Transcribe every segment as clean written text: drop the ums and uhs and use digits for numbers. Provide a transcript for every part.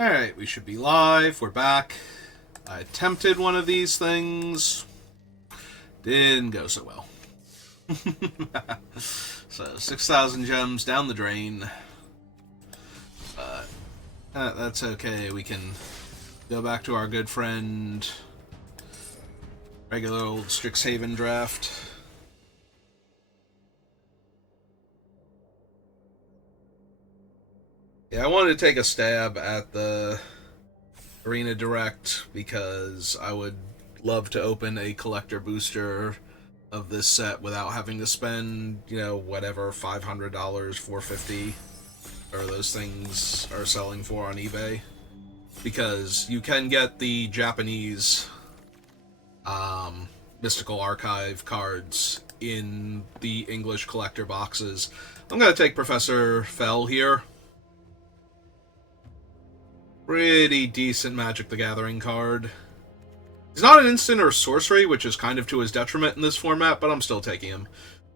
Alright, we should be live. We're back. I attempted one of these things. Didn't go so well. So, 6,000 gems down the drain. But that's okay. We can go back to our good friend, regular old Strixhaven draft. Yeah, I wanted to take a stab at the Arena Direct because I would love to open a collector booster of this set without having to spend, whatever, $500, $450, or those things are selling for on eBay. Because you can get the Japanese Mystical Archive cards in the English collector boxes. I'm going to take Professor Fell here. Pretty decent Magic the Gathering card. He's not an instant or sorcery, which is kind of to his detriment in this format, but I'm still taking him.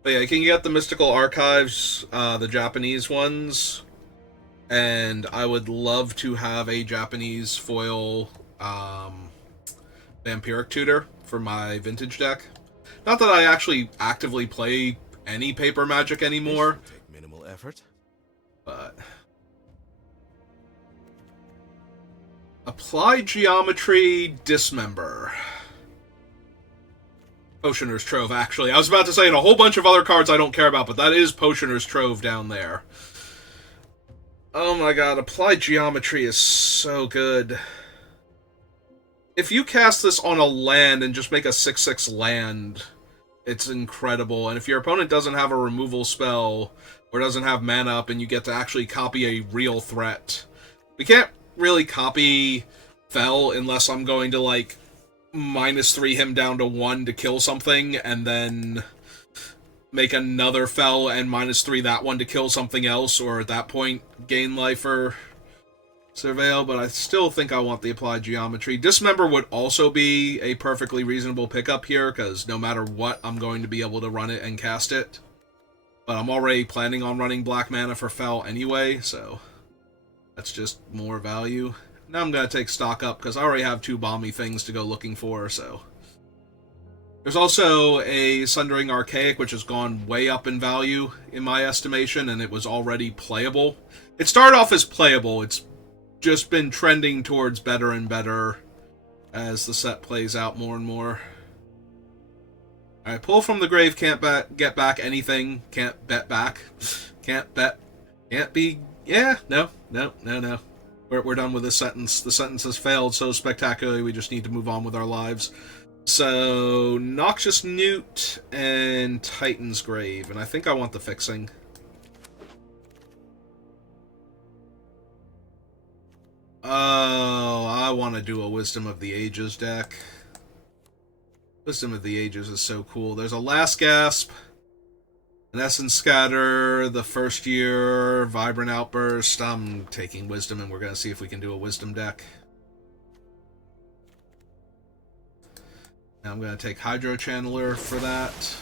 But yeah, you can get the Mystical Archives, the Japanese ones, and I would love to have a Japanese foil Vampiric Tutor for my vintage deck. Not that I actually actively play any paper Magic anymore. Take minimal effort. But Applied Geometry, Dismember. Potioner's Trove, actually. I was about to say, and a whole bunch of other cards I don't care about, but that is Potioner's Trove down there. Oh my god, Applied Geometry is so good. If you cast this on a land and just make a 6/6 land, it's incredible. And if your opponent doesn't have a removal spell, or doesn't have mana up, and you get to actually copy a real threat. We can't really copy Fell unless I'm going to, like, -3 him down to 1 to kill something, and then make another Fell and -3 that one to kill something else, or at that point, gain life or Surveil, but I still think I want the Applied Geometry. Dismember would also be a perfectly reasonable pickup here, because no matter what, I'm going to be able to run it and cast it. But I'm already planning on running black mana for Fell anyway, so that's just more value. Now I'm going to take stock up, because I already have 2 bomby things to go looking for, so. There's also a Sundering Archaic, which has gone way up in value, in my estimation, and it was already playable. It started off as playable, it's just been trending towards better and better as the set plays out more and more. Alright, Pull from the Grave, can't get back anything, can't bet back, can't be, yeah, no. We're done with this sentence. The sentence has failed so spectacularly, we just need to move on with our lives. So, Noxious Newt and Titan's Grave, and I think I want the fixing. Oh, I want to do a Wisdom of the Ages deck. Wisdom of the Ages is so cool. There's a Last Gasp, an Essence Scatter, the First Year, Vibrant Outburst. I'm taking Wisdom, and we're going to see if we can do a Wisdom deck. Now I'm going to take Hydro Channeler for that.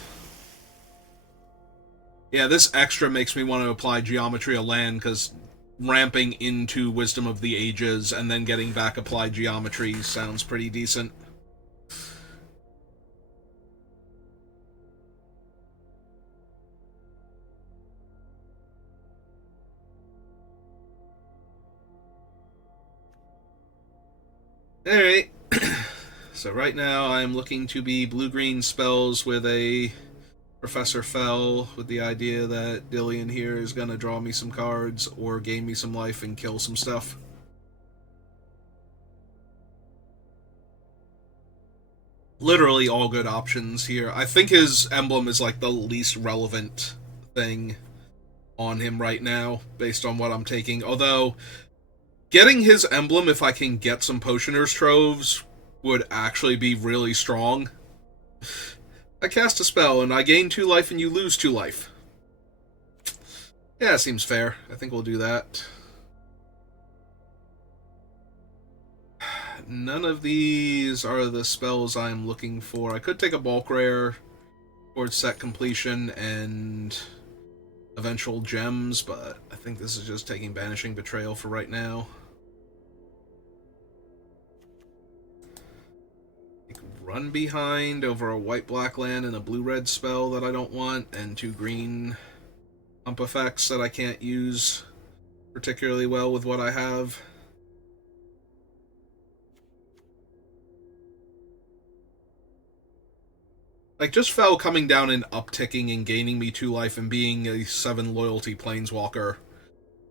Yeah, this extra makes me want to apply Geometry of Land, because ramping into Wisdom of the Ages and then getting back Applied Geometry sounds pretty decent. Alright, so right now I'm looking to be blue-green spells with a Professor Fell, with the idea that Dillion here is going to draw me some cards or gain me some life and kill some stuff. Literally all good options here. I think his emblem is like the least relevant thing on him right now, based on what I'm taking. Although, getting his emblem, if I can get some Potioner's Troves, would actually be really strong. I cast a spell, and I gain 2 life, and you lose 2 life. Yeah, seems fair. I think we'll do that. None of these are the spells I'm looking for. I could take a bulk rare towards set completion and eventual gems, but I think this is just taking Banishing Betrayal for right now. Run Behind over a white-black land and a blue-red spell that I don't want, and 2 green pump effects that I can't use particularly well with what I have. Like, just Fel coming down and upticking and gaining me 2 life and being a 7 loyalty planeswalker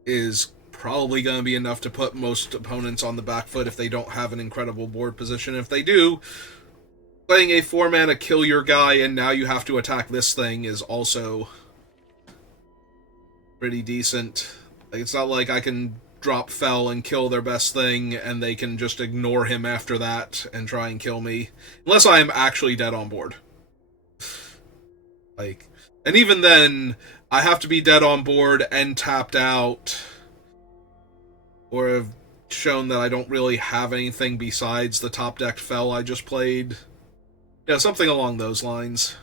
is probably going to be enough to put most opponents on the back foot if they don't have an incredible board position. If they do, playing a 4-mana kill your guy and now you have to attack this thing is also pretty decent. Like, it's not like I can drop Fel and kill their best thing and they can just ignore him after that and try and kill me. Unless I am actually dead on board. Like, and even then, I have to be dead on board and tapped out, or have shown that I don't really have anything besides the top decked Fel I just played. Yeah, something along those lines.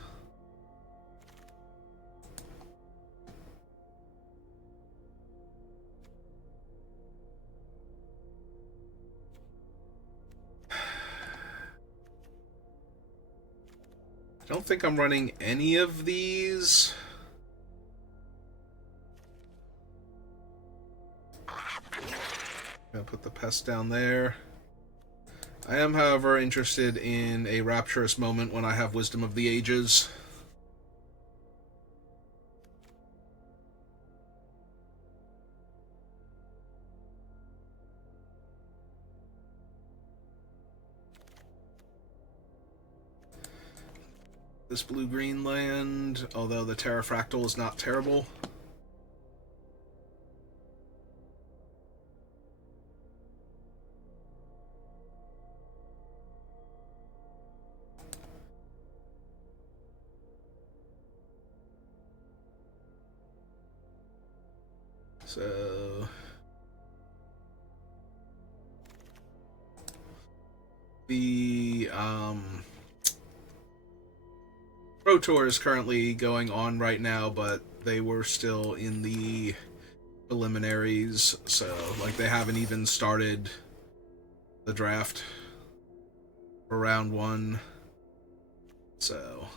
I don't think I'm running any of these. Gonna put the pest down there. I am, however, interested in a Rapturous Moment when I have Wisdom of the Ages. This blue-green land, although the Terrafractal is not terrible. So the Pro Tour is currently going on right now, but they were still in the preliminaries, so like they haven't even started the draft for round 1. So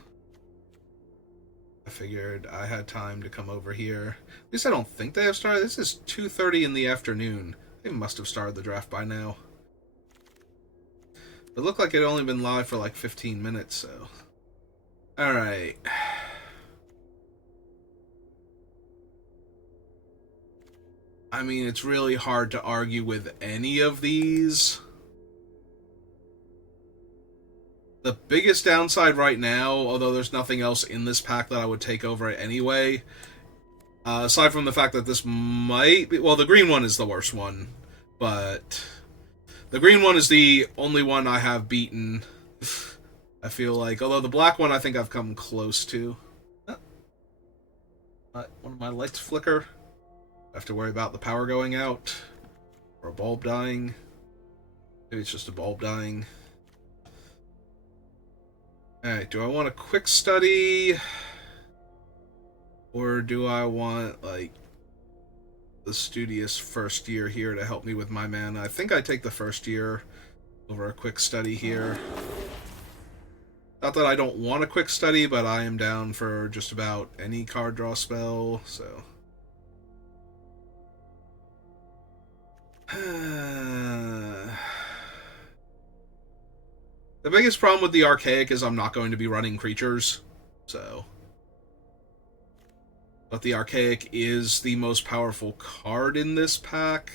I figured I had time to come over here. At least I don't think they have started. This is 2:30 in the afternoon. They must have started the draft by now. It looked like it had only been live for like 15 minutes, so... Alright. I mean, it's really hard to argue with any of these. The biggest downside right now, although there's nothing else in this pack that I would take over it anyway, aside from the fact that this might be... Well, the green one is the worst one, but the green one is the only one I have beaten, I feel like. Although the black one I think I've come close to. One of my lights flicker. I have to worry about the power going out, or a bulb dying. Maybe it's just a bulb dying. Alright, do I want a quick study? Or do I want, like, the studious first year here to help me with my mana? I think I take the first year over a quick study here. Not that I don't want a quick study, but I am down for just about any card draw spell, so... The biggest problem with the Archaic is I'm not going to be running creatures, so... But the Archaic is the most powerful card in this pack.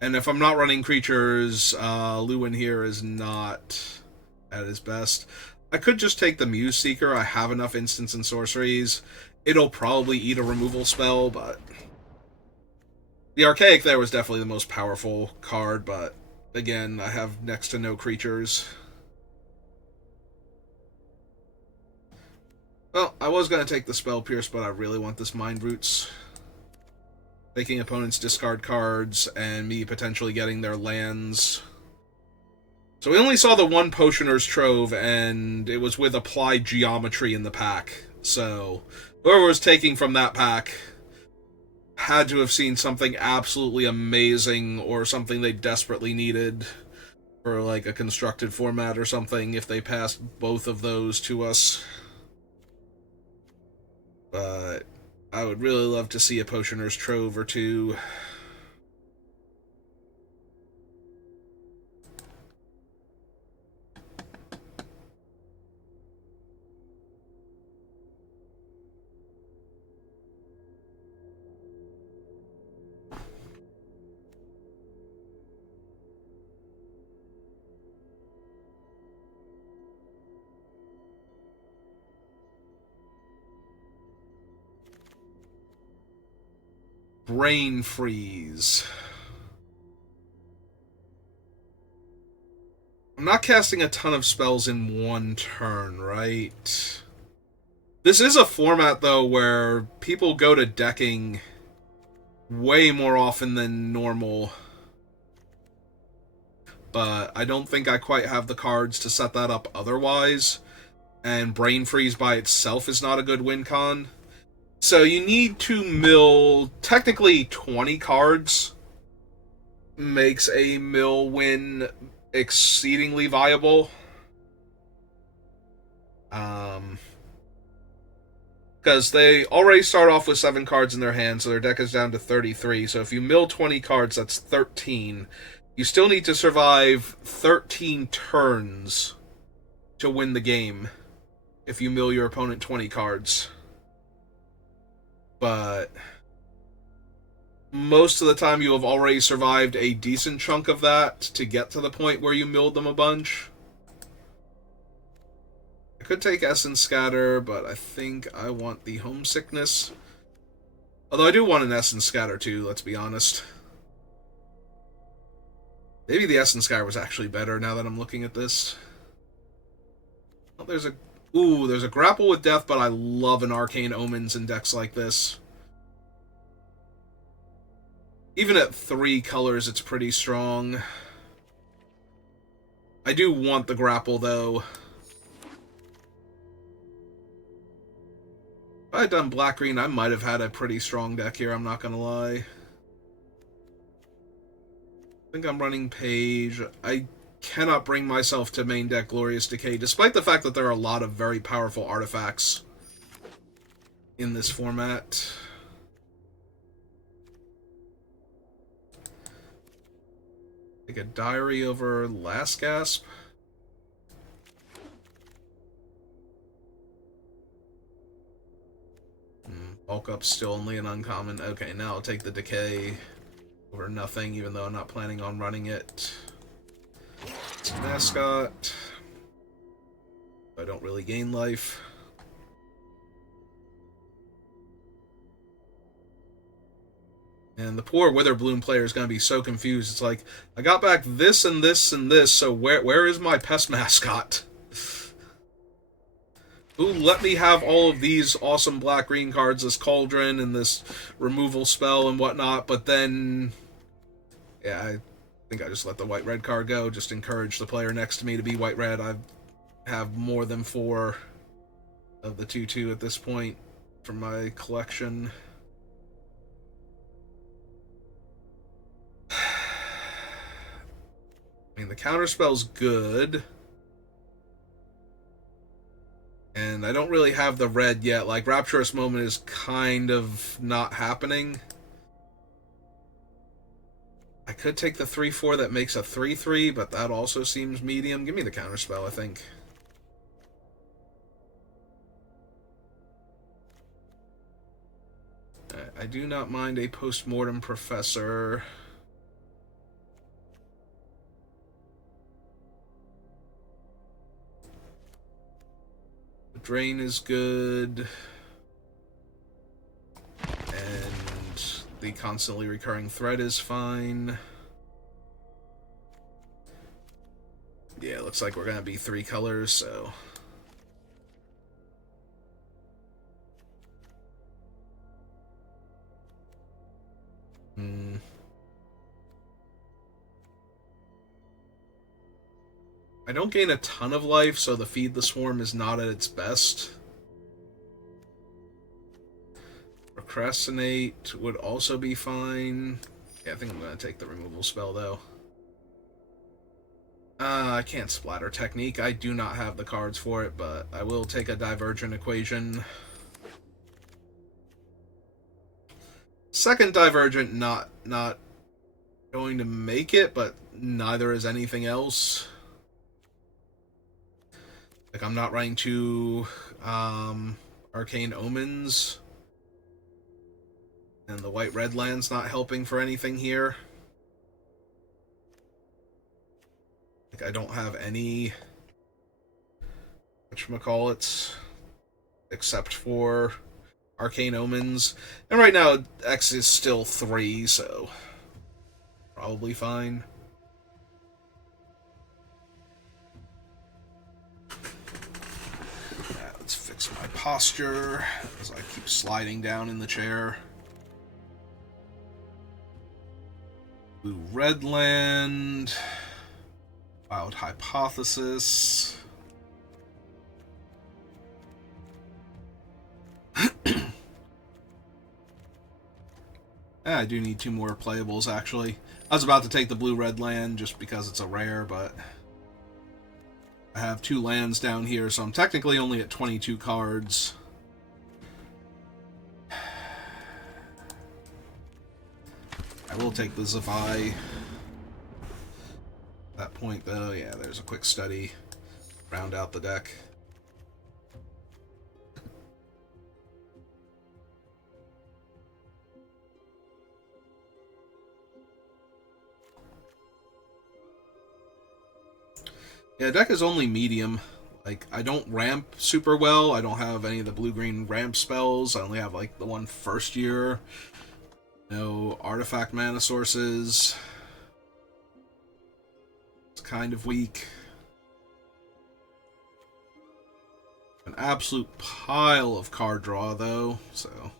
And if I'm not running creatures, Lewin here is not at his best. I could just take the Muse Seeker. I have enough instants and sorceries. It'll probably eat a removal spell, but... The Archaic there was definitely the most powerful card, but... Again, I have next to no creatures. Well, I was going to take the Spell Pierce, but I really want this Mind Roots. Making opponents discard cards, and me potentially getting their lands. So we only saw the one Potioner's Trove, and it was with Applied Geometry in the pack. So, whoever was taking from that pack had to have seen something absolutely amazing, or something they desperately needed. for like a constructed format or something if they passed both of those to us. But I would really love to see a Potioner's Trove or two. Brain Freeze. I'm not casting a ton of spells in one turn, right? This is a format, though, where people go to decking way more often than normal. But I don't think I quite have the cards to set that up otherwise. And Brain Freeze by itself is not a good win con. So you need to mill technically 20 cards. Makes a mill win exceedingly viable. Because they already start off with 7 cards in their hand, so their deck is down to 33. So if you mill 20 cards, that's 13. You still need to survive 13 turns to win the game if you mill your opponent 20 cards. But most of the time you have already survived a decent chunk of that to get to the point where you milled them a bunch. I could take Essence Scatter, but I think I want the Homesickness. Although I do want an Essence Scatter too, let's be honest. Maybe the Essence Scatter was actually better now that I'm looking at this. Oh, there's a Grapple with Death, but I love an Arcane Omens in decks like this. Even at 3 colors, it's pretty strong. I do want the Grapple, though. If I had done black-green, I might have had a pretty strong deck here, I'm not gonna lie. I think I'm running Page. I cannot bring myself to main deck Glorious Decay, despite the fact that there are a lot of very powerful artifacts in this format. Take a Diary over Last Gasp. Bulk Up's still only an uncommon. Okay, now I'll take the Decay over nothing, even though I'm not planning on running it. It's a Mascot. I don't really gain life. And the poor Witherbloom player is going to be so confused. It's like, I got back this and this and this, so where is my Pest Mascot? Who let me have all of these awesome black-green cards, this Cauldron and this removal spell and whatnot, but then... Yeah, I think I just let the white-red card go, just encourage the player next to me to be white-red. I have more than 4 of the 2/2 at this point from my collection. I mean, the counterspell's good. And I don't really have the red yet. Like, Rapturous Moment is kind of not happening. I could take the 3/4 that makes a 3/3, but that also seems medium. Give me the counterspell, I think. I do not mind a Postmortem Professor. Drain is good. And the Constantly Recurring Threat is fine. Yeah, looks like we're going to be 3 colors, so... I don't gain a ton of life, so the Feed the Swarm is not at its best. Procrastinate would also be fine. Yeah, I think I'm going to take the removal spell, though. I can't splatter technique. I do not have the cards for it, but I will take a divergent equation. Second divergent, not going to make it, but neither is anything else. Like, I'm not running two Arcane Omens, and the white-red land's not helping for anything here. Like, I don't have any whatchamacallits except for Arcane Omens. And right now, X is still 3, so probably fine. Yeah, let's fix my posture as I keep sliding down in the chair. Blue-red land. Wild Hypothesis. I do need 2 more playables, actually. I was about to take the blue-red land just because it's a rare, but I have 2 lands down here, so I'm technically only at 22 cards. I will take the Zavai. At that point, though, yeah, there's a quick study. Round out the deck. Yeah, deck is only medium. Like, I don't ramp super well. I don't have any of the blue-green ramp spells. I only have, like, the one first year. No artifact mana sources. It's kind of weak. An absolute pile of card draw, though, so...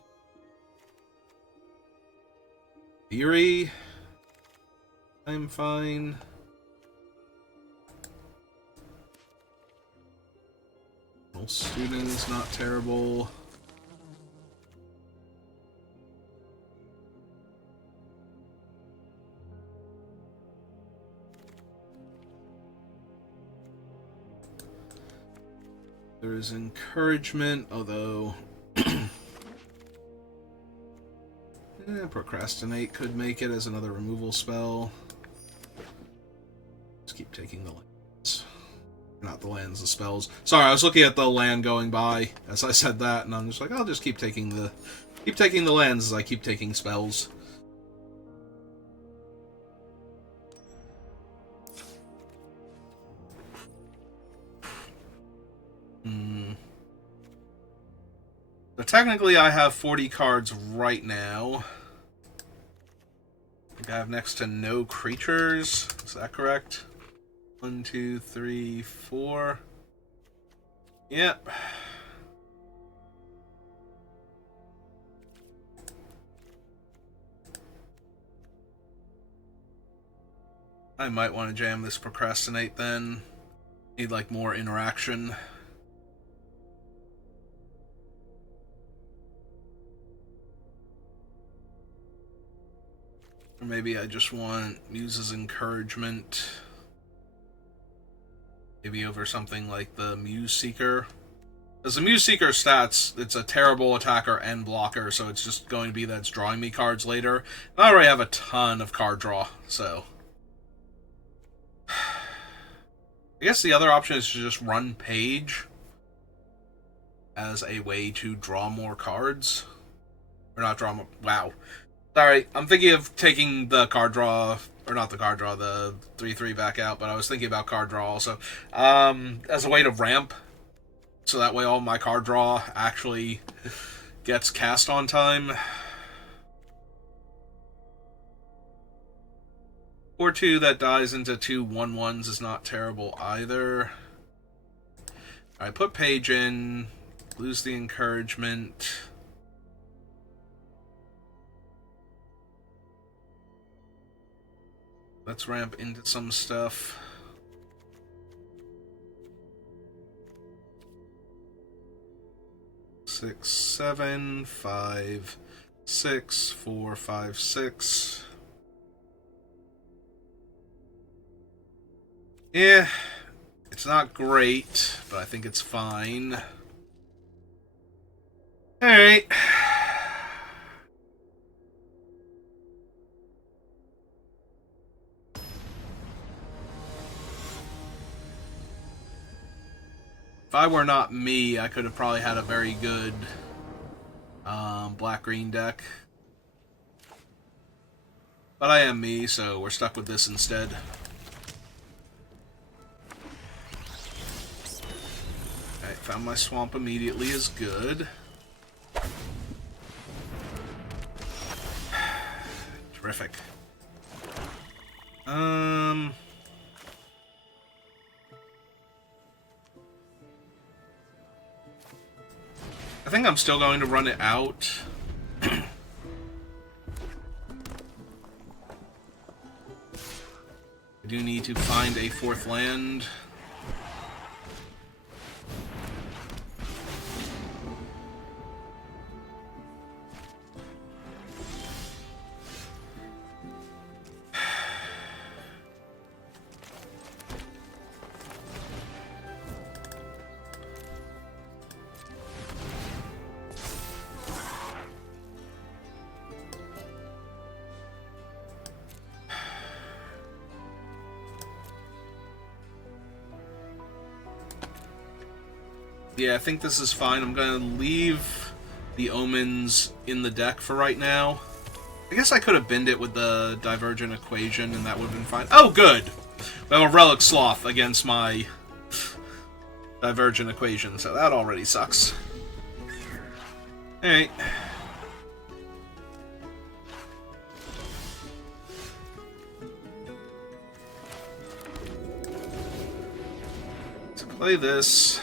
Theory... I'm fine. Student is not terrible. There is encouragement, although procrastinate could make it as another removal spell. Just keep taking the lands. Not the lands, the spells. Sorry, I was looking at the land going by as I said that, and I'm just like, I'll just keep taking the lands as I keep taking spells. So technically, I have 40 cards right now. I think I have next to no creatures. Is that correct? 1, 2, 3, 4. Yep. I might want to jam this procrastinate then. Need like more interaction. Or maybe I just want Muse's Encouragement. Maybe over something like the Muse Seeker. As the Muse Seeker stats, it's a terrible attacker and blocker, so it's just going to be that it's drawing me cards later. And I already have a ton of card draw, so... I guess the other option is to just run Page as a way to draw more cards. Or not draw more... Wow. Sorry, I'm thinking of taking the card draw... Or not the card draw, the 3/3 back out, but I was thinking about card draw also. As a way to ramp, so that way all my card draw actually gets cast on time. Or 2 that dies into 2 1/1s is not terrible either. Alright, put Page in, lose the encouragement. Let's ramp into some stuff. Six, 7, 5, 6, 4, 5, 6. Yeah, it's not great, but I think it's fine. Alright. If I were not me, I could have probably had a very good black-green deck. But I am me, so we're stuck with this instead. Alright, found my swamp immediately is good. Terrific. I think I'm still going to run it out. I do need to find a 4th land. Yeah, I think this is fine. I'm going to leave the omens in the deck for right now. I guess I could have binned it with the divergent equation, and that would have been fine. Oh, good! We have a relic sloth against my divergent equation, so that already sucks. Alright. So play this.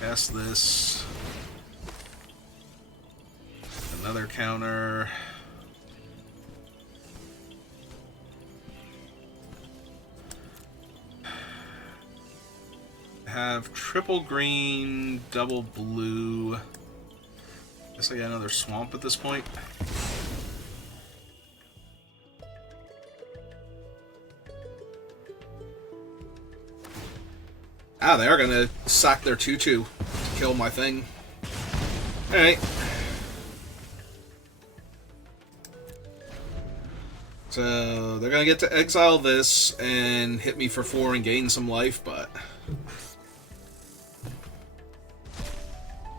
Cast this. Another counter. Have triple green, double blue. Guess I got another swamp at this point. Ah, they are gonna sack their 2/2 to kill my thing. Alright. So, they're gonna get to exile this and hit me for 4 and gain some life, but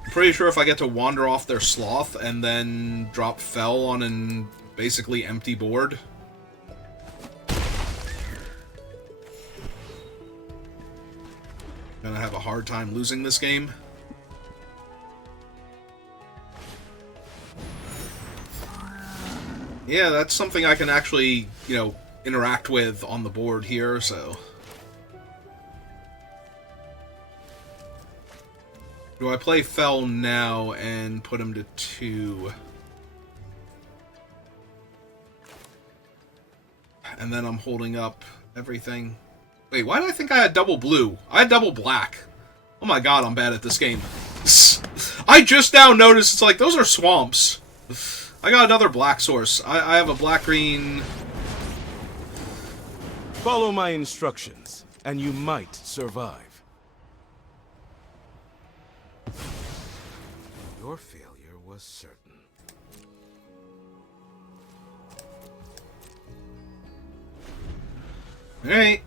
I'm pretty sure if I get to wander off their sloth and then drop Fell on an basically empty board, gonna have a hard time losing this game. Yeah, that's something I can actually, you know, interact with on the board here, so. Do I play Fell now and put him to 2? And then I'm holding up everything. Wait, why did I think I had double blue? I had double black. Oh my god, I'm bad at this game. I just now noticed, it's like, those are swamps. I got another black source. I have a black-green... Follow my instructions, and you might survive. Your failure was certain. Alright.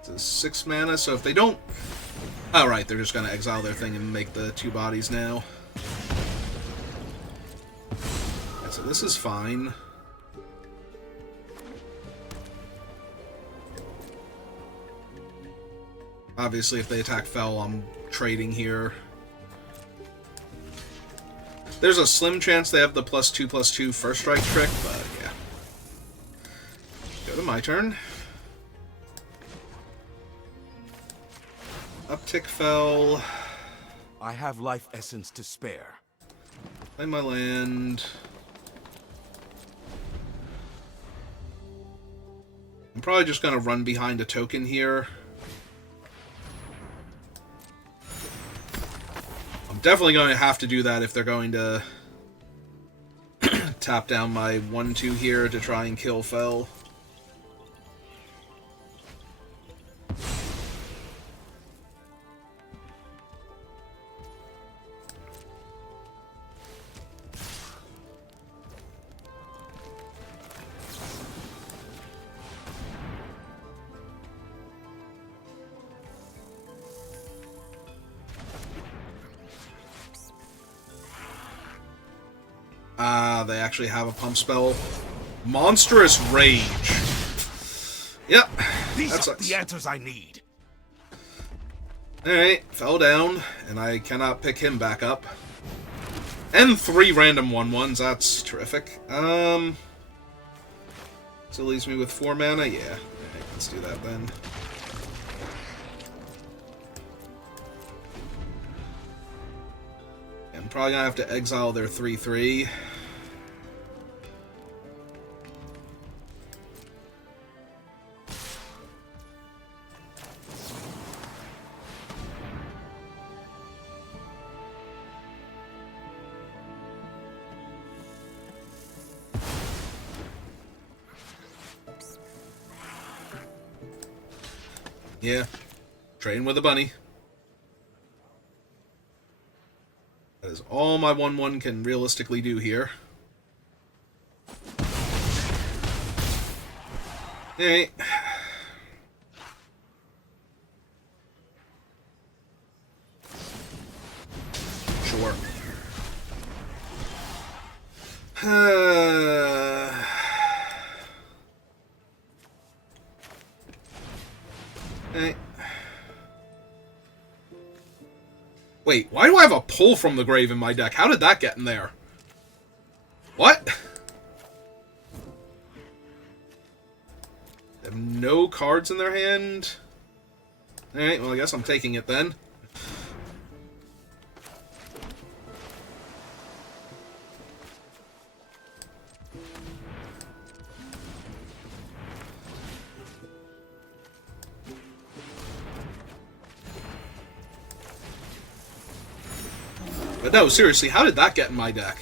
It's a 6 mana, so if they don't... Oh, right, they're just going to exile their thing and make the 2 bodies now. Yeah, so this is fine. Obviously, if they attack Fell, I'm trading here. There's a slim chance they have the +2/+2 first strike trick, but yeah. Go to my turn. Uptick Fell. I have life essence to spare. Play my land. I'm probably just going to run behind a token here. I'm definitely going to have to do that if they're going to tap down my 1-2 here to try and kill Fel. They actually have a pump spell. Monstrous Rage. Yep. These that are sucks. the answers I need. Alright, fell down, and I cannot pick him back up. And 3 random 1/1s, that's terrific. Still leaves me with 4 mana? Yeah. Alright, let's do that then. I'm probably gonna have to exile their 3/3. Yeah. Train with a bunny. That is all my 1/1 can realistically do here. Alright. Sure. Alright. Wait, why do I have a pull from the grave in my deck? How did that get in there? What? They have no cards in their hand? Alright, well I guess I'm taking it then. But no, seriously, how did that get in my deck?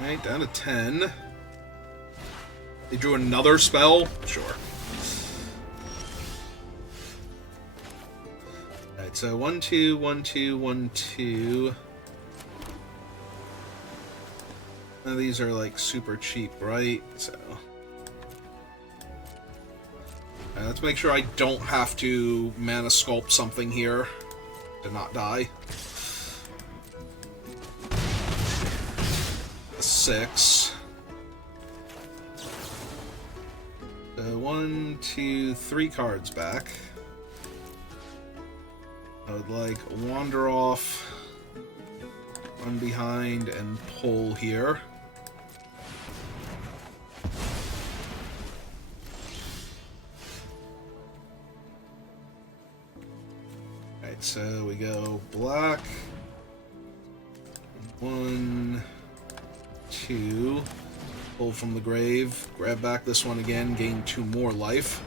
Alright, down to 10. They drew another spell? Sure. Alright, so 1-2, 1-2, 1-2. Now these are like super cheap, right? So let's make sure I don't have to mana sculpt something here to not die. A 6. So 1, 2, 3 cards back. I would like wander off, run behind, and pull here. So we go black, 1, 2, pull from the grave, grab back this one again, gain 2 more life.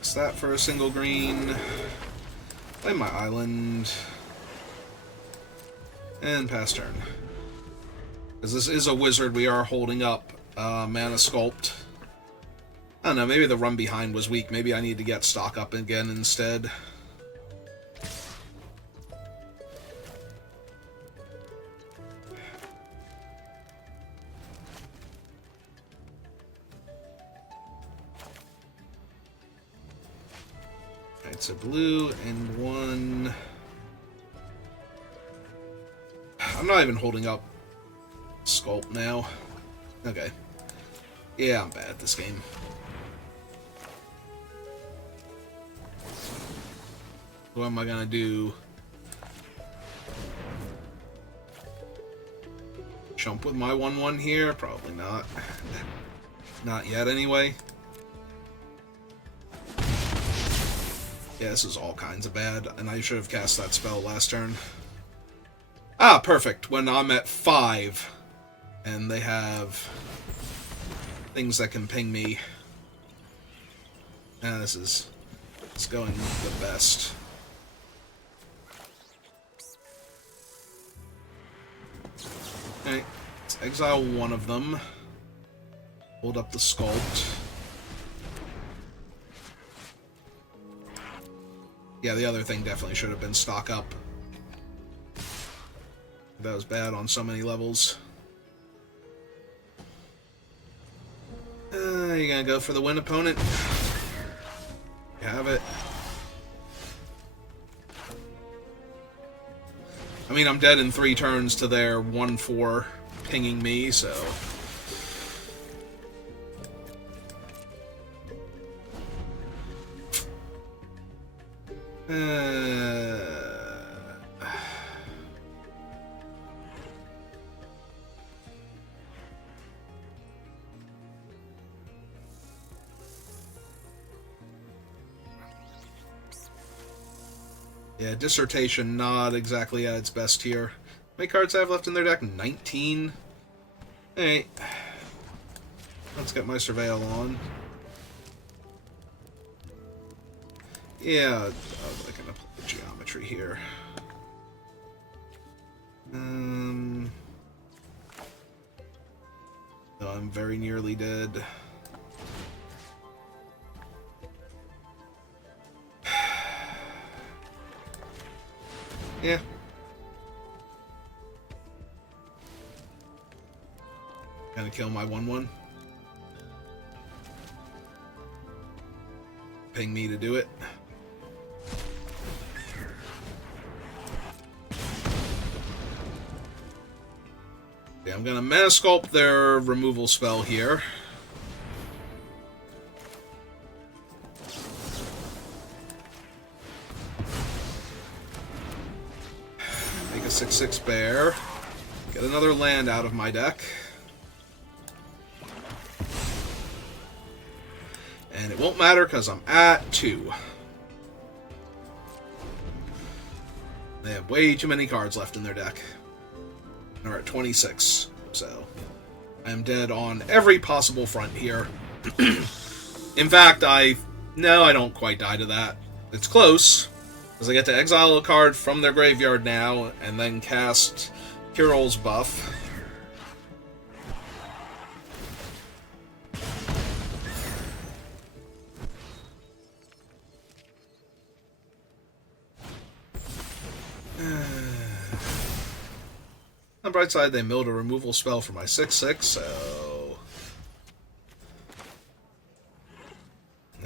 It's that for a single green, play my island, and pass turn. Because this is a wizard, we are holding up mana sculpt. I don't know, maybe the run behind was weak. Maybe I need to get stock up again instead. Alright, so blue and 1. I'm not even holding up Sculpt now. Okay. Yeah, I'm bad at this game. What am I gonna do? Jump with my 1/1 here? Probably not. Not yet, anyway. Yeah, this is all kinds of bad, and I should have cast that spell last turn. Ah, perfect. When I'm at 5, And they have things that can ping me. And this is going the best. Okay, let's exile one of them. Hold up the sculpt. Yeah, the other thing definitely should have been stock up. That was bad on so many levels. You gonna go for the win, opponent? You have it. I mean, I'm dead in 3 turns to their 1-4 pinging me, so... Yeah, Dissertation not exactly at its best here. How many cards I have left in their deck? 19? Alright. Let's get my Surveil on. Yeah, I'm gonna play Geometry here. No, I'm very nearly dead. Yeah. Gonna kill my 1/1. Ping me to do it. Okay, I'm gonna Mana Sculpt their removal spell here. Make a 6/6 bear. Get another land out of my deck. And it won't matter because I'm at 2. They have way too many cards left in their deck. They're at 26, so I am dead on every possible front here. In fact, no, I don't quite die to that. It's close, because I get to exile a card from their graveyard now, and then cast Kirill's buff. On the bright side, they milled a removal spell for my 6/6, so...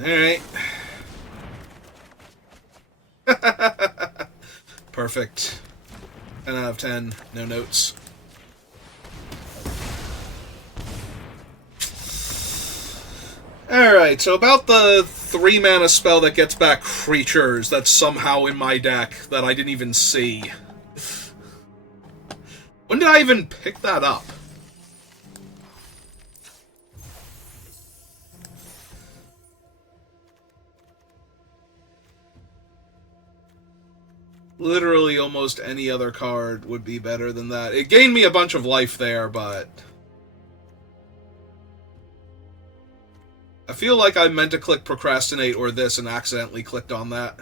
Alright. Perfect. 10 out of 10. No notes. Alright, so about the 3-mana spell that gets back creatures that's somehow in my deck that I didn't even see. When did I even pick that up? Literally almost any other card would be better than that. It gained me a bunch of life there, but... I feel like I meant to click Procrastinate or this and accidentally clicked on that.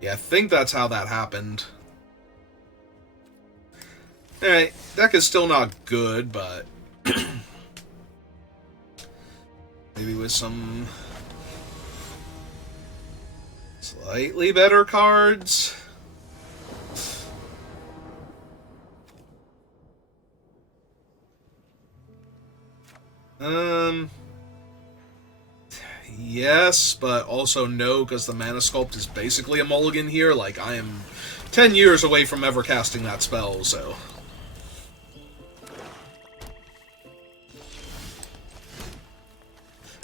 Yeah, I think that's how that happened. Alright, deck is still not good, but... maybe with some... slightly better cards? Yes, but also no, because the Mana Sculpt is basically a mulligan here. Like, I am 10 years away from ever casting that spell, so...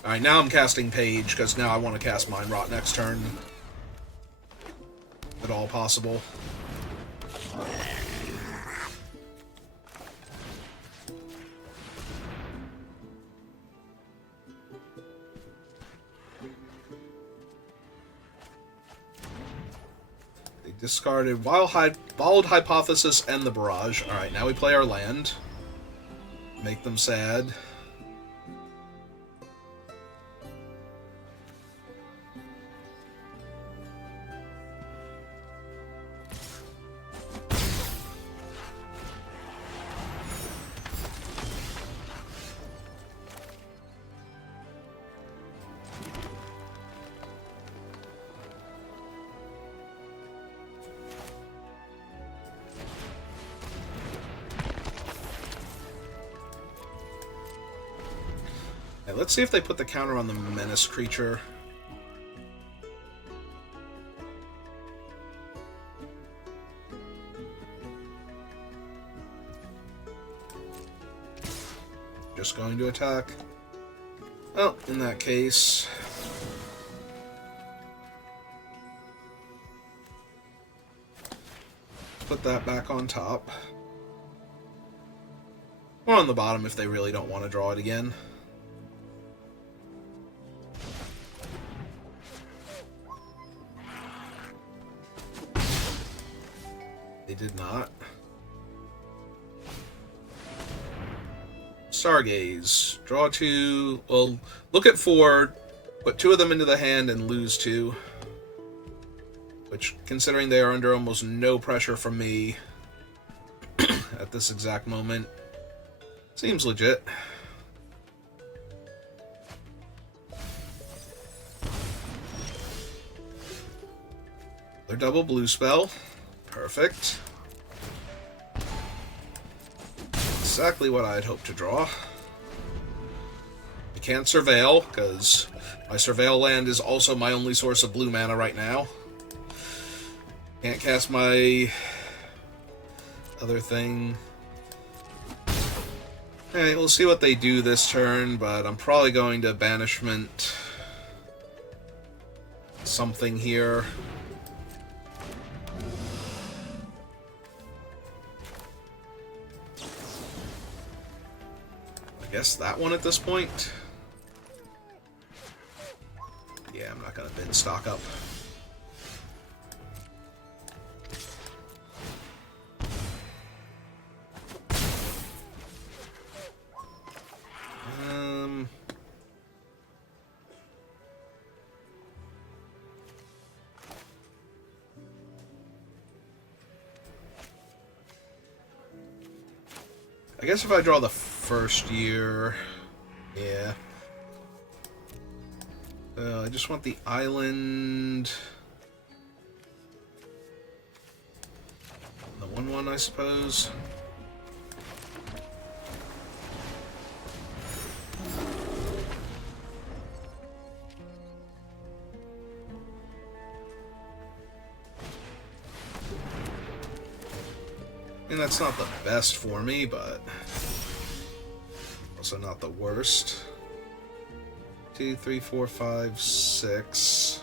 Alright, now I'm casting Page, because now I want to cast Mind Rot next turn. If at all possible. Discarded Wild Hypothesis and the Barrage. Alright, now we play our land. Make them sad. Let's see if they put the counter on the menace creature. Just going to attack. Well, in that case... put that back on top. Or on the bottom if they really don't want to draw it again. They did not. Stargaze. Draw 2. Well, look at 4. Put 2 of them into the hand and lose 2. Which, considering they are under almost no pressure from me at this exact moment, seems legit. Their double blue spell. Perfect. Exactly what I'd hoped to draw. I can't Surveil, because my Surveil land is also my only source of blue mana right now. Can't cast my other thing. Alright, we'll see what they do this turn, but I'm probably going to Banishment something here. I guess that one at this point. Yeah, I'm not gonna bin stock up. I guess if I draw the first year, yeah. I just want the island. The 1/1, I suppose. And that's not the best for me, but also not the worst. 2, 3, 4, 5, 6.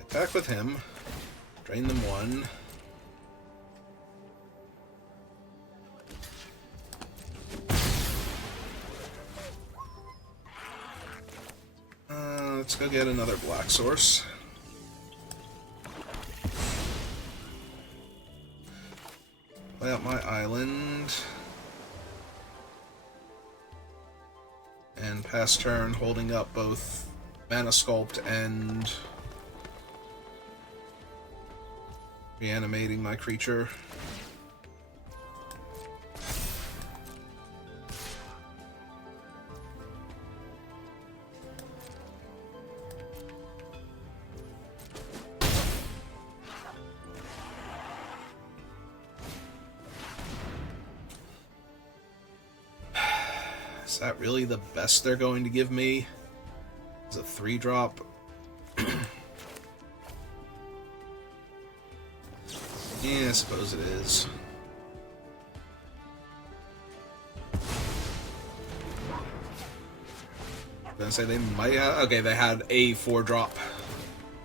Attack with him. Drain them 1. Let's go get another black source. Play out my island. And pass turn, holding up both Mana Sculpt and reanimating my creature. Is that really the best they're going to give me? Is a 3-drop? Yeah, I suppose it is. I'm gonna say they might have... Okay, they had a 4-drop.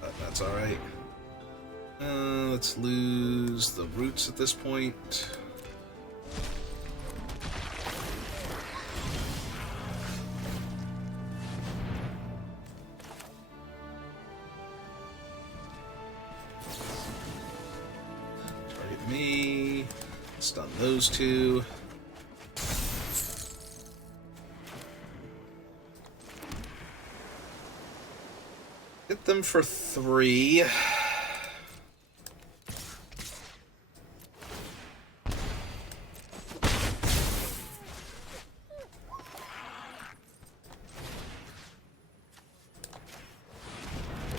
But that's alright. Let's lose the roots at this point. Stun those two. Hit them for 3. A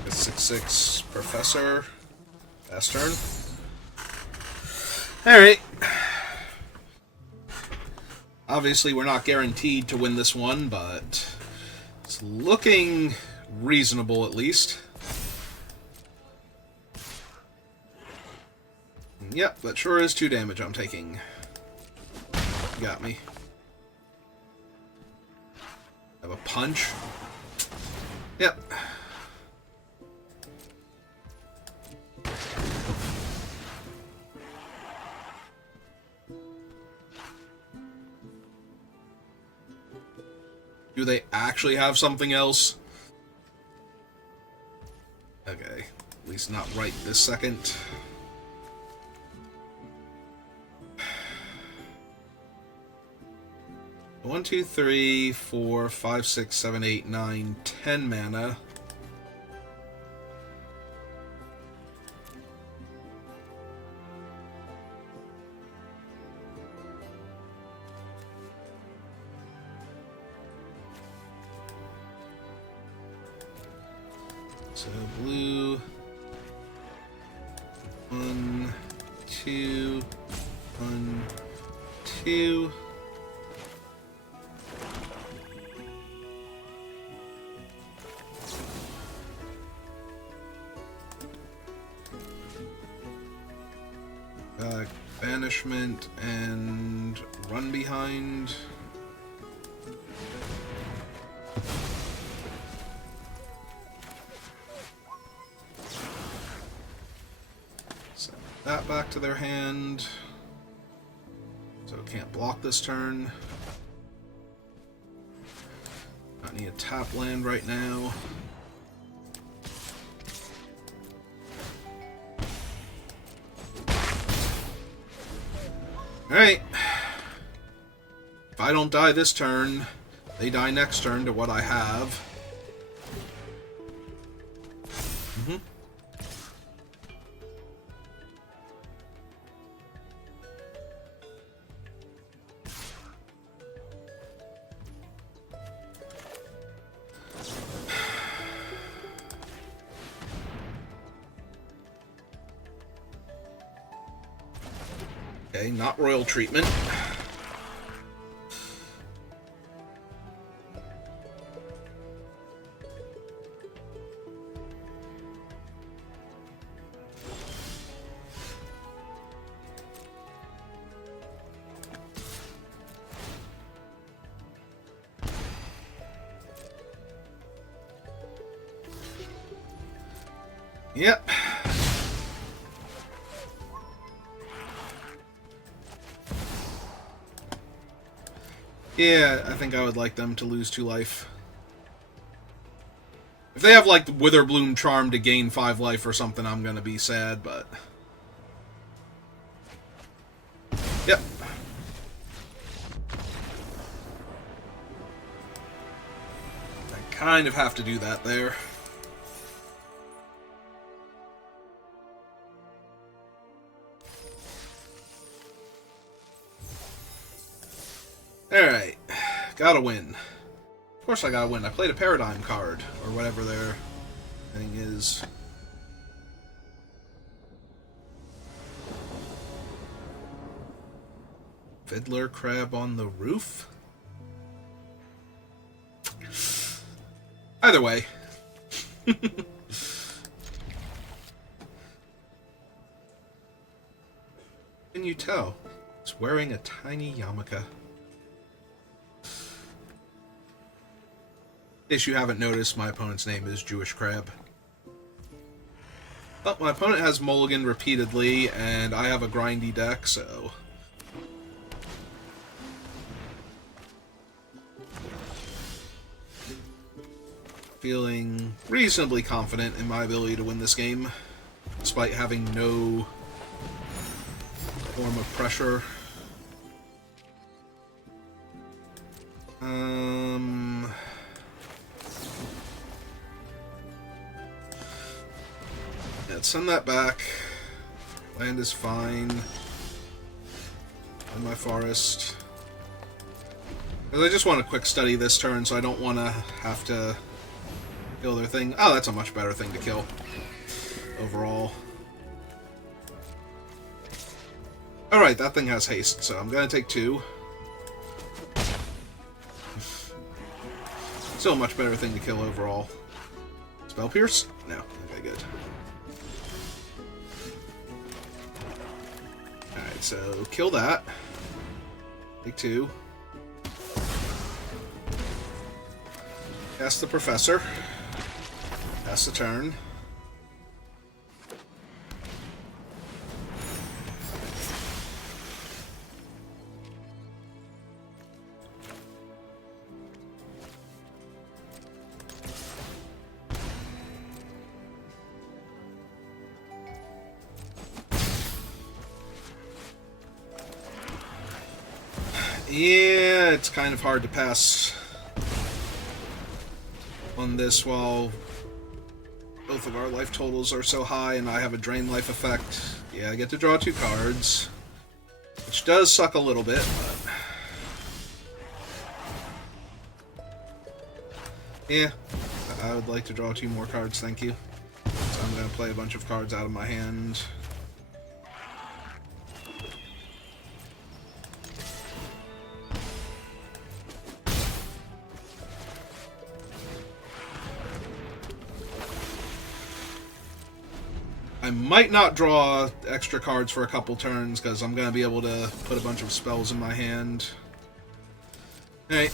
6/6 Professor. Last turn. Alright. Obviously, we're not guaranteed to win this one, but it's looking reasonable at least. Yep, that sure is 2 damage I'm taking. Got me. Have a punch. Yep. Do they actually have something else? Okay, at least not right this second. One, 2, 3, 4, 5, 6, 7, 8, 9, 10 mana. So blue, 1, 2, 1, 2. Banishment and run behind. Send that back to their hand. So it can't block this turn. Not need a tap land right now. Alright. If I don't die this turn, they die next turn to what I have. Okay, not royal treatment. Yep. Yeah, I think I would like them to lose 2 life. If they have, like, the Witherbloom Charm to gain 5 life or something, I'm gonna be sad, but... Yep. I kind of have to do that there. Alright, gotta win. Of course I gotta win. I played a Paradigm card, or whatever their thing is. Fiddler Crab on the roof? Either way. Can you tell? It's wearing a tiny yarmulke. If you haven't noticed, my opponent's name is Jewish Crab. But my opponent has Mulligan repeatedly, and I have a grindy deck, so... Feeling reasonably confident in my ability to win this game, despite having no form of pressure. Yeah, send that back. Land is fine. In my forest. Because I just want to quick study this turn, so I don't want to have to kill their thing. Oh, that's a much better thing to kill. Overall. Alright, that thing has haste, so I'm going to take 2. Still a much better thing to kill overall. Spell Pierce? No. Okay, good. Alright, so kill that. Take 2. Cast the Professor. Pass the turn. Yeah, it's kind of hard to pass on this while both of our life totals are so high and I have a drain life effect. Yeah, I get to draw 2 cards, which does suck a little bit, but yeah, I would like to draw 2 more cards, thank you. So I'm going to play a bunch of cards out of my hand. I might not draw extra cards for a couple turns, because I'm going to be able to put a bunch of spells in my hand. Alright.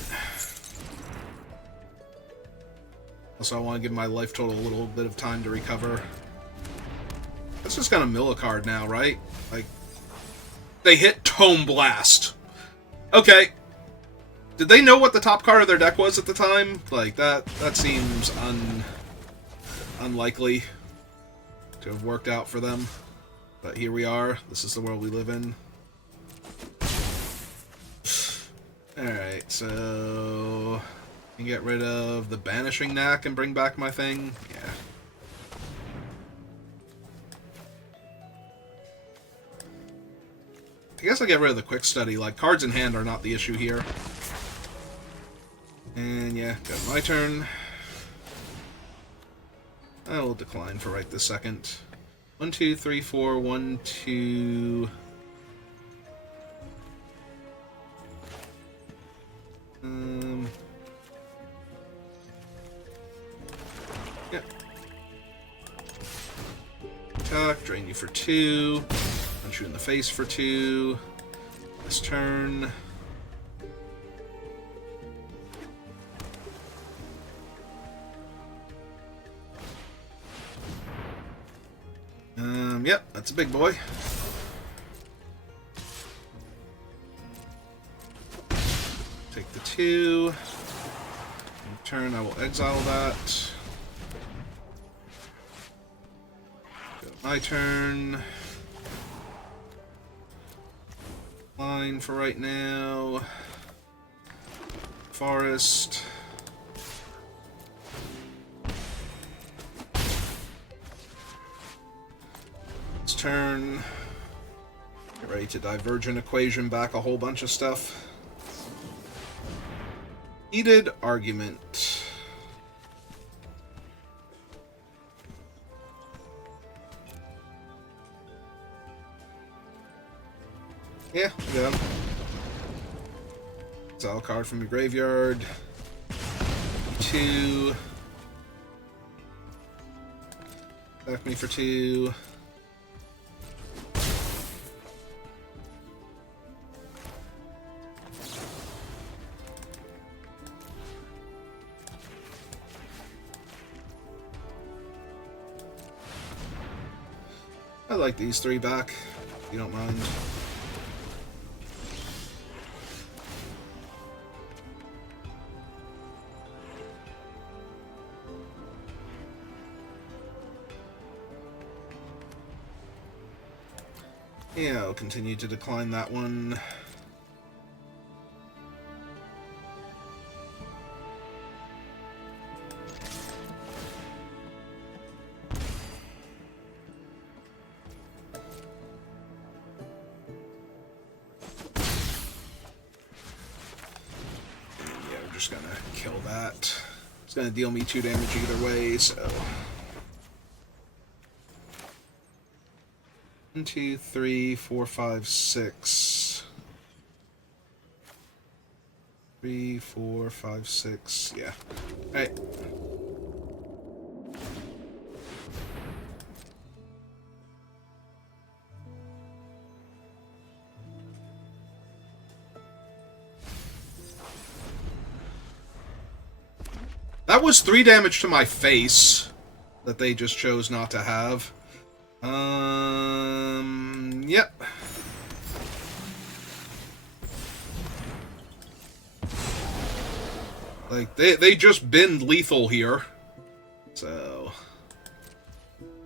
Also, I want to give my life total a little bit of time to recover. That's just going to mill a card now, right? Like, they hit Tome Blast. Okay. Did they know what the top card of their deck was at the time? Like, that seems unlikely to have worked out for them. But here we are. This is the world we live in. Alright, so I can get rid of the Banishing Knack and bring back my thing. Yeah. I guess I'll get rid of the Quick Study. Like, cards in hand are not the issue here. And yeah, got my turn. I will decline for right this second. 1, 2, 3, 4, 1, 2. Yeah. Attack, drain you for 2. Punch you in the face for 2. This turn. Yep, that's a big boy. Take the 2. In turn, I will exile that. Go my turn. Line for right now. Forest. Turn. Get ready to Divergent Equation back a whole bunch of stuff. Heated Argument. Yeah, yeah. Exile a card from your graveyard. 2. Attack me for 2. I like these 3 back, if you don't mind. Yeah, I'll continue to decline that one. just gonna kill that. It's gonna deal me 2 damage either way, so... 1, 2, 3, 4, 5, 6. 3, 4, 5, 6. Yeah. Alright. That was 3 damage to my face that they just chose not to have. Yep. Like, they just bend lethal here. So,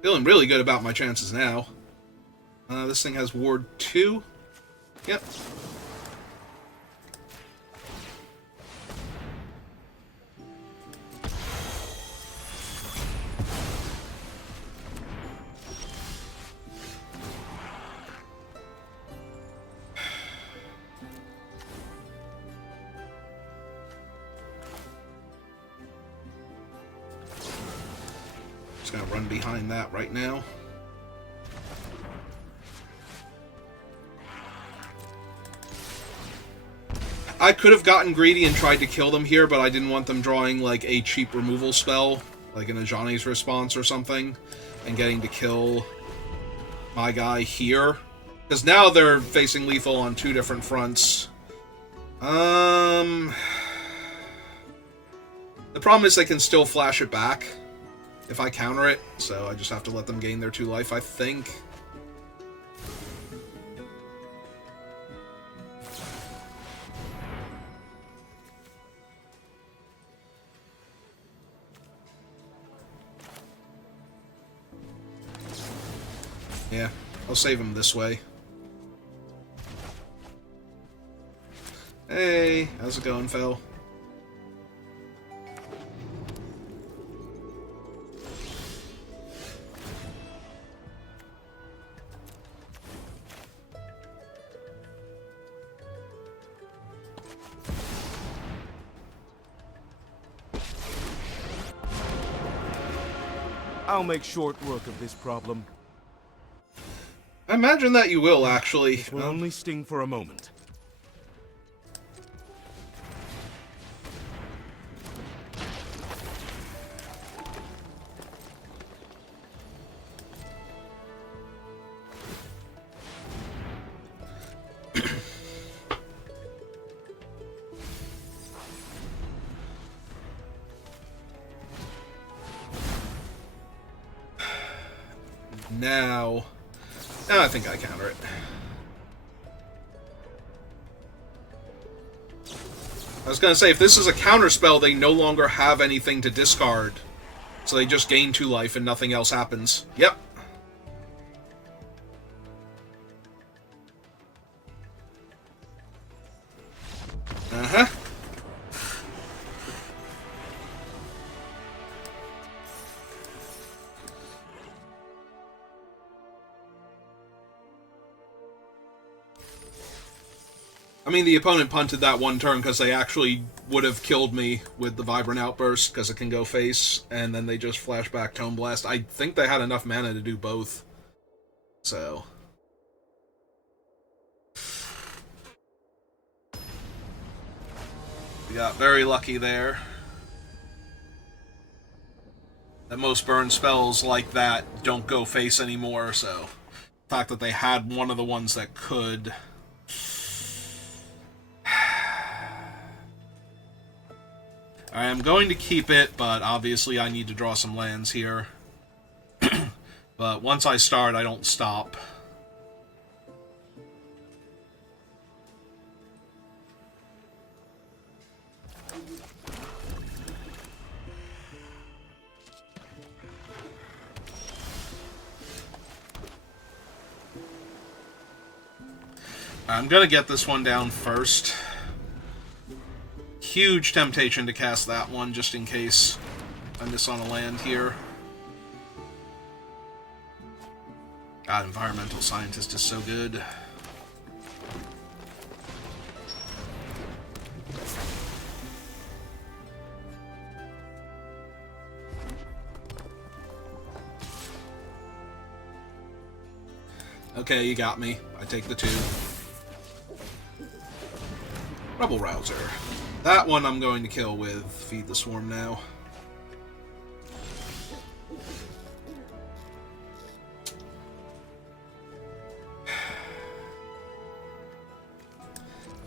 feeling really good about my chances now. This thing has Ward 2. Yep. Just gonna run behind that right now. I could have gotten greedy and tried to kill them here, but I didn't want them drawing, like, a cheap removal spell, like an Ajani's Response or something, and getting to kill my guy here. Because now they're facing lethal on 2 different fronts. The problem is they can still flash it back if I counter it, so I just have to let them gain their 2 life, I think. Yeah, I'll save him this way. Hey, how's it going, Phil? I'll make short work of this problem. I imagine that you will, actually. It will only sting for a moment. Now I think I counter it. I was gonna say, if this is a counter spell, they no longer have anything to discard. So they just gain 2 life and nothing else happens. Yep. Uh-huh. I mean, the opponent punted that one turn because they actually would have killed me with the Vibrant Outburst because it can go face, and then they just flash back Tome Blast. I think they had enough mana to do both. So... we got very lucky there. That most burn spells like that don't go face anymore, so... the fact that they had one of the ones that could... I am going to keep it, but obviously I need to draw some lands here. But once I start, I don't stop. I'm gonna get this one down first. Huge temptation to cast that one, just in case I miss on a land here. God, Environmental Scientist is so good. Okay, you got me. I take the 2. Rebel Rouser. That one I'm going to kill with Feed the Swarm now.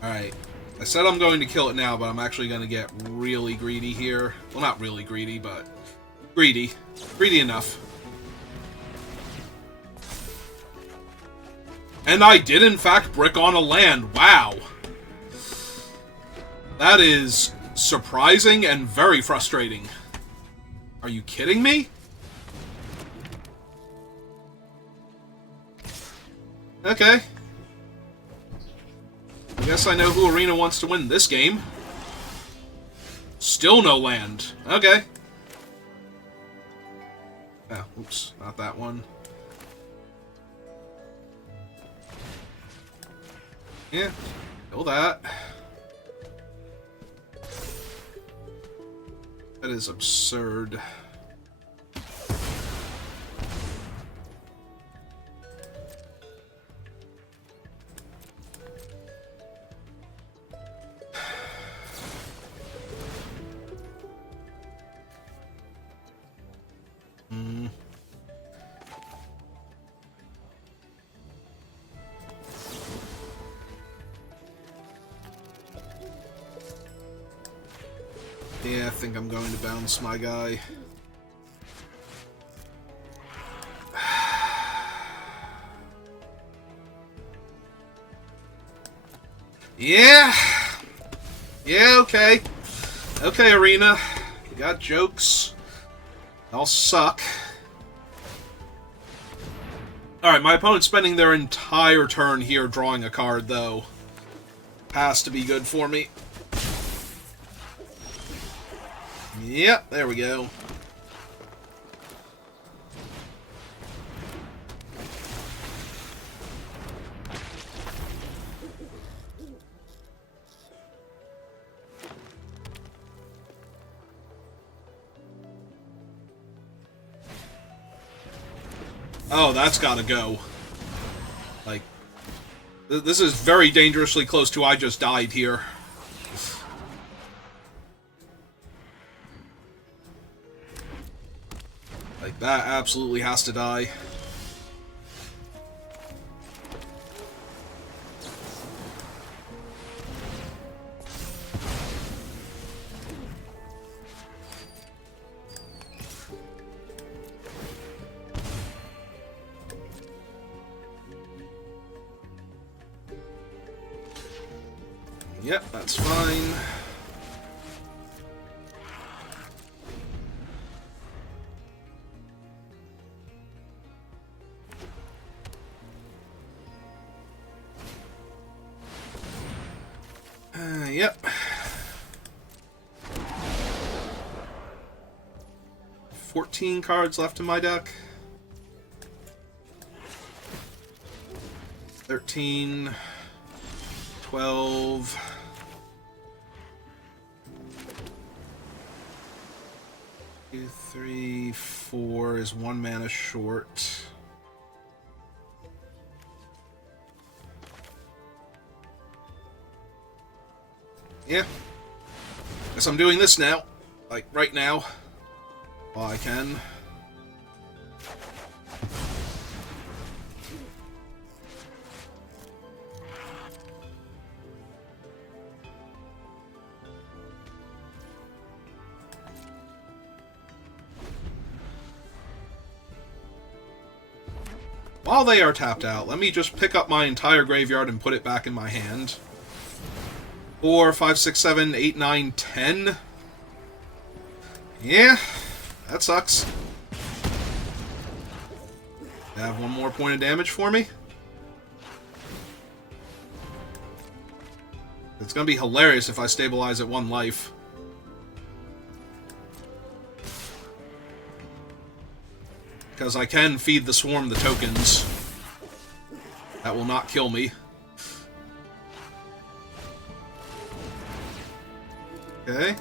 Alright. I said I'm going to kill it now, but I'm actually going to get really greedy here. Well, not really greedy, but greedy. Greedy enough. And I did, in fact, brick on a land. Wow. That is surprising and very frustrating. Are you kidding me? Okay. I guess I know who Arena wants to win this game. Still no land. Okay. Oh, oops. Not that one. Yeah. Kill that. That is absurd. Yeah, I think I'm going to bounce my guy. Yeah. Yeah, okay. Okay, Arena. You got jokes. I'll suck. Alright, my opponent's spending their entire turn here drawing a card, though. Has to be good for me. Yep, there we go. Oh, that's gotta go. Like, this is very dangerously close to I just died here. Like, that absolutely has to die. Yep, that's fine. Yep. 14 cards left in my deck. 13, 12. 2, 3, 4 is 1 mana short. Yeah. Guess I'm doing this now. Like, right now. While I can. While they are tapped out, let me just pick up my entire graveyard and put it back in my hand. 4, 5, 6, 7, 8, 9, 10. Yeah, that sucks. You have 1 more point of damage for me? It's gonna be hilarious if I stabilize at 1 life. Because I can feed the swarm the tokens. That will not kill me. Okay.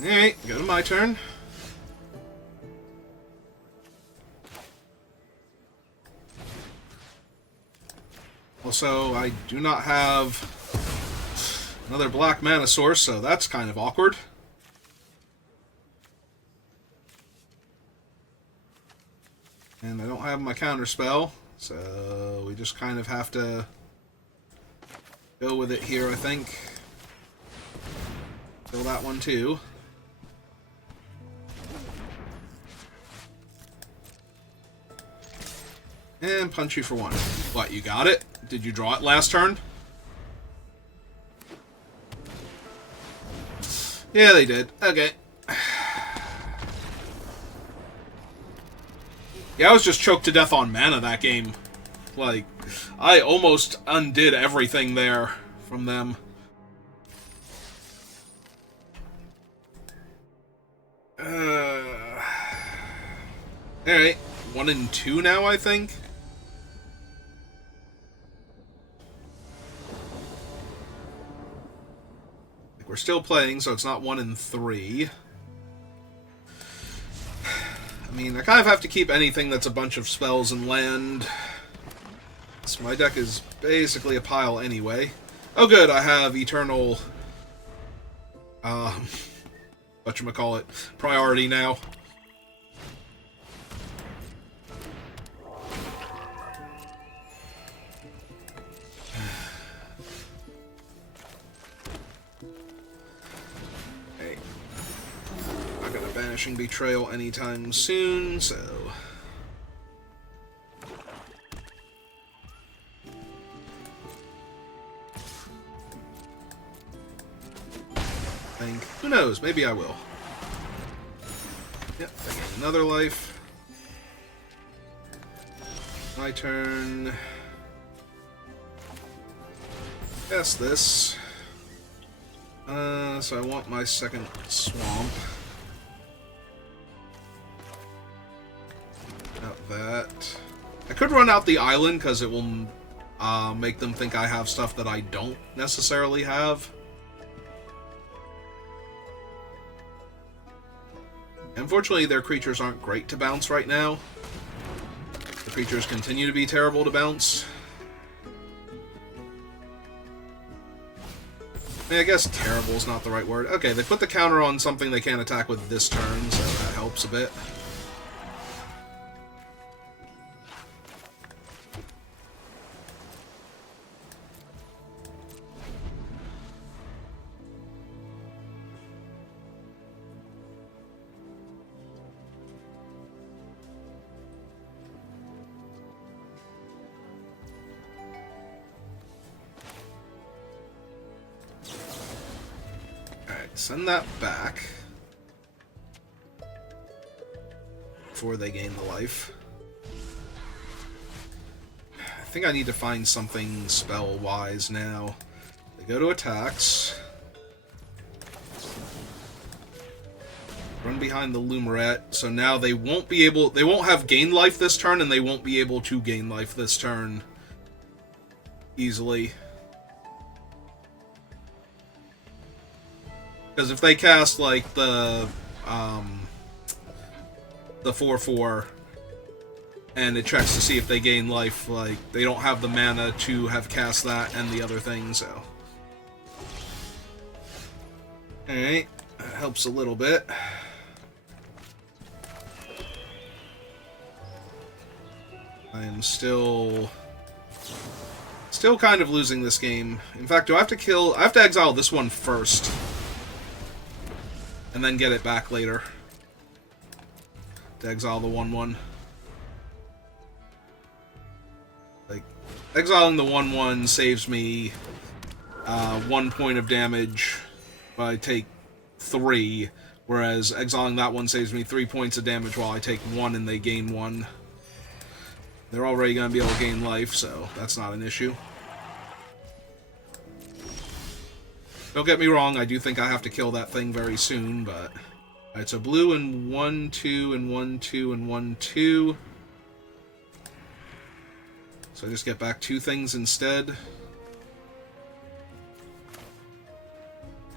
Alright, go to my turn. Also, I do not have another black mana source, so that's kind of awkward. And I don't have my counterspell, so we just kind of have to go with it here, I think. Kill that one too. And punch you for one. What, you got it? Did you draw it last turn? Yeah, they did. Okay. Yeah, I was just choked to death on mana that game. Like, I almost undid everything there from them. Alright. 1 and 2 now, I think. Like, we're still playing, so it's not 1 and 3. I mean, I kind of have to keep anything that's a bunch of spells and land. So my deck is basically a pile anyway. Oh good, I have Eternal... whatchamacallit, priority now. Banishing Betrayal anytime soon, so... Who knows? Maybe I will. Yep, I gain another life. My turn. Guess this. So I want my second swamp. That. I could run out the island because it will make them think I have stuff that I don't necessarily have. Unfortunately, their creatures aren't great to bounce right now. The creatures continue to be terrible to bounce. I mean, I guess terrible is not the right word. Okay, they put the counter on something they can't attack with this turn, so that helps a bit. Send that back before they gain the life. I think I need to find something spell-wise now. They go to attacks. Run behind the Lumerette, so now they won't be able... They won't have gain life this turn, and they won't be able to gain life this turn easily. Because if they cast, like, the 4/4, and it checks to see if they gain life, like, they don't have the mana to have cast that and the other thing, so... Alright, that helps a little bit. I am still kind of losing this game. In fact, do I have to kill... I have to exile this one first. And then get it back later. To exile the 1/1. Like, exiling the 1/1 saves me 1 point of damage, but I take 3, whereas exiling that one saves me 3 points of damage while I take 1 and they gain 1. They're already going to be able to gain life, so that's not an issue. Don't get me wrong, I do think I have to kill that thing very soon, but... Alright, so blue and 1/2 and 1/2 and 1/2. So I just get back 2 things instead.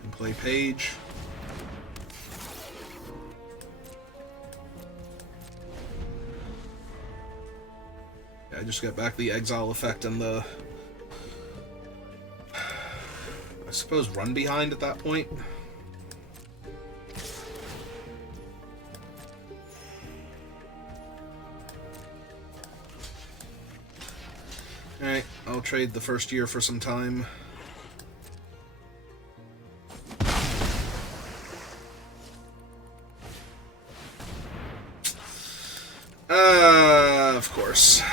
And play Page. Yeah, I just get back the exile effect and the suppose run behind at that point. Alright, I'll trade the first year for some time. Of course.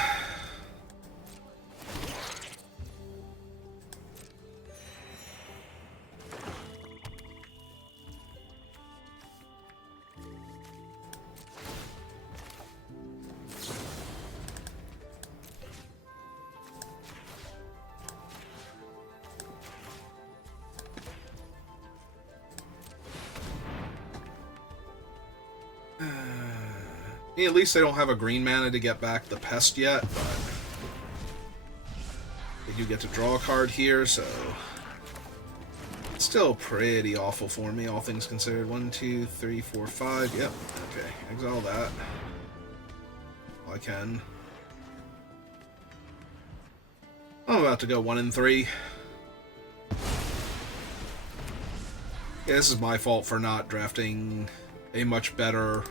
At least they don't have a green mana to get back the pest yet, but they do get to draw a card here, so it's still pretty awful for me, all things considered. 1, 2, 3, 4, 5. Yep. Okay. Exile that. Well, I can. I'm about to go 1 and 3. Yeah, this is my fault for not drafting a much better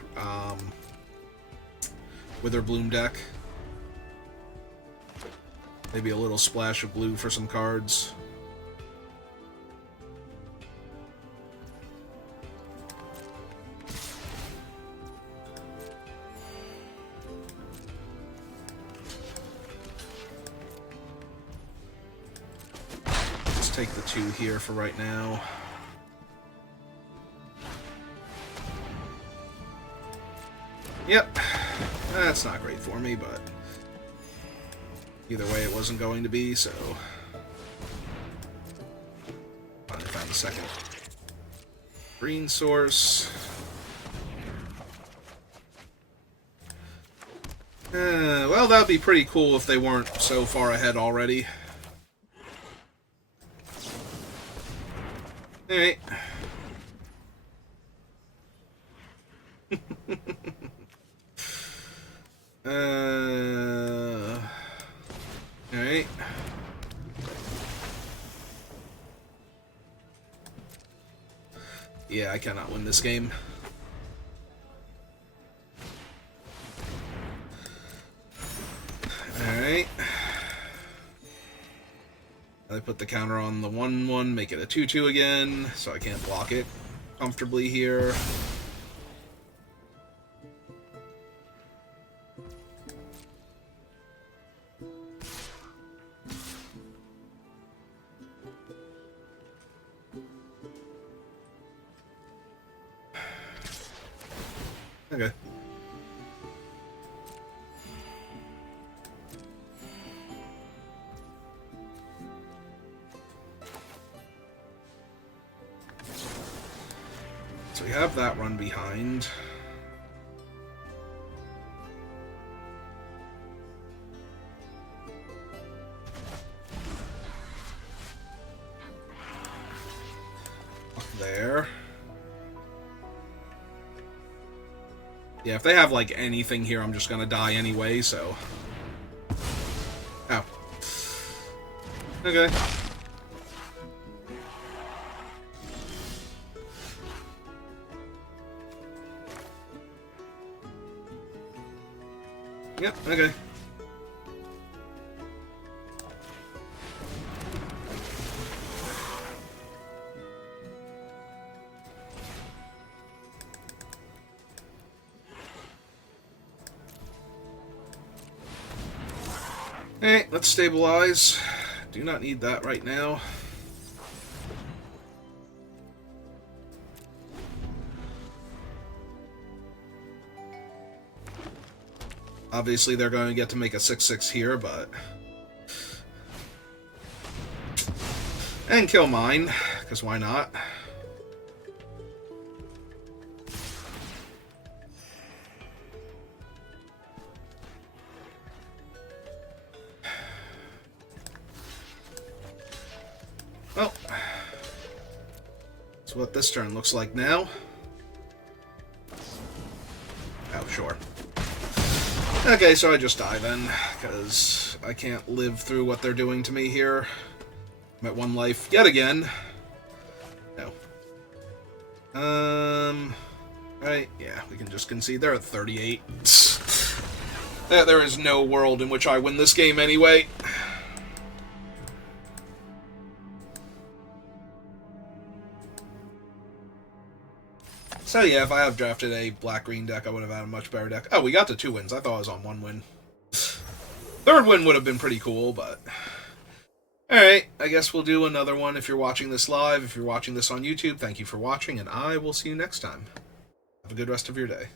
Witherbloom deck. Maybe a little splash of blue for some cards. Let's take the 2 here for right now. Yep. That's not great for me, but either way it wasn't going to be, so finally found the second green source. Well, that would be pretty cool if they weren't so far ahead already. Alright. Alright. Yeah, I cannot win this game. Alright. I put the counter on the 1/1, make it a 2/2 again, so I can't block it comfortably here. Okay. So we have that run behind. Up there. Yeah, if they have, like, anything here, I'm just gonna die anyway, so... Oh. Okay. Yep, okay. Alright, let's stabilize. Do not need that right now. Obviously, they're going to get to make a 6/6 here, but... And kill mine, because why not? Well, that's what this turn looks like now. Oh, sure. Okay, so I just die then, because I can't live through what they're doing to me here. I'm at 1 life yet again. Right, yeah, we can just concede. They're at 38. There is no world in which I win this game anyway. So yeah, if I have drafted a black-green deck, I would have had a much better deck. Oh, we got to 2 wins. I thought I was on 1 win. 3rd win would have been pretty cool, but... Alright, I guess we'll do another one if you're watching this live. If you're watching this on YouTube, thank you for watching, and I will see you next time. Have a good rest of your day.